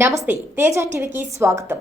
నమస్తే, తేజ టీవీకి స్వాగతం.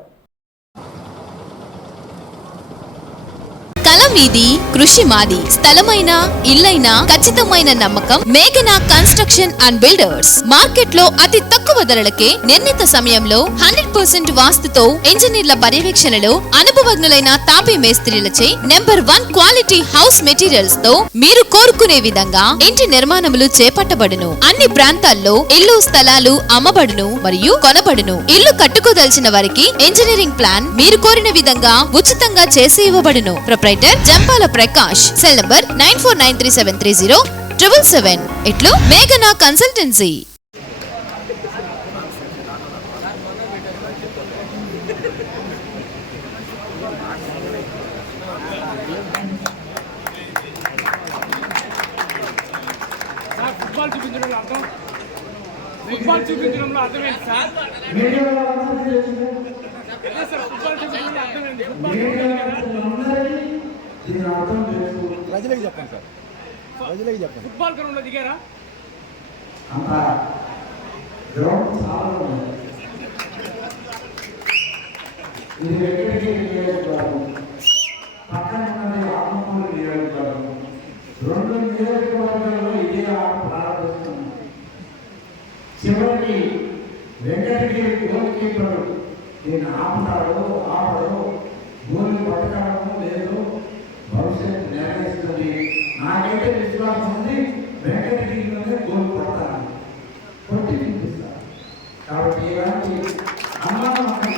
కల మీది, కృషి మాది. స్థలమైన, ఇల్లైనా ఖచ్చితమైన నమ్మకం మేఘనా కన్స్ట్రక్షన్ అండ్ బిల్డర్స్. మార్కెట్ లో అతి తక్కువ ధరలకే నిర్ణీత సమయంలో 100% వాస్తుతో ఇంజనీర్ల పర్యవేక్షణలో అనుభవజ్ఞులైన తాపీ మేస్త్రీలచే నెంబర్ 1 క్వాలిటీ హౌస్ మెటీరియల్స్ తో మీరు కోరుకునే విధంగా ఇంటి నిర్మాణములు చేపట్టబడును. అన్ని ప్రాంతాల్లో ఇల్లు స్థలాలు అమ్మబడును మరియు కొనబడును. ఇల్లు కట్టుకోదలిచిన వారికి ఇంజనీరింగ్ ప్లాన్ మీరు కోరిన విధంగా ఉచితంగా చేసి ఇవ్వబడును. Proprietor Jampala Prakash. Cell number 9493307777. ఇట్లు మేఘనా కన్సల్టెన్సీ. ఫుట్బాల్ చూపించడంలో అర్థమైంది సార్. ప్రజలకు చెప్పండి సార్, ప్రజలకు చెప్పండి. ఫుట్బాల్ గ్రౌండ్ లో దిగారా? ఇది వెంకటగిరి నియోజకవర్గం, పక్కన ఉన్నది ఆత్మకూరు నియోజకవర్గం. రెండు నియోజకవర్గాల్లో ఇదే ఆట ప్రారంభిస్తున్నాం. చివరికి వెంకటగిరి గోల్ కీపర్ దీన్ని ఆపుతాడో ఆపడో, గోల్ పట్టడమో లేదో భవిష్యత్తు నిర్ణయిస్తుంది. నాకైతే విశ్వాసం ఉంది, వెంకటగిరిలోనే గోల్ పడతాను, కొట్టి చూపిస్తాను. కాబట్టి ఇలాంటి అనుమానం అక్కడ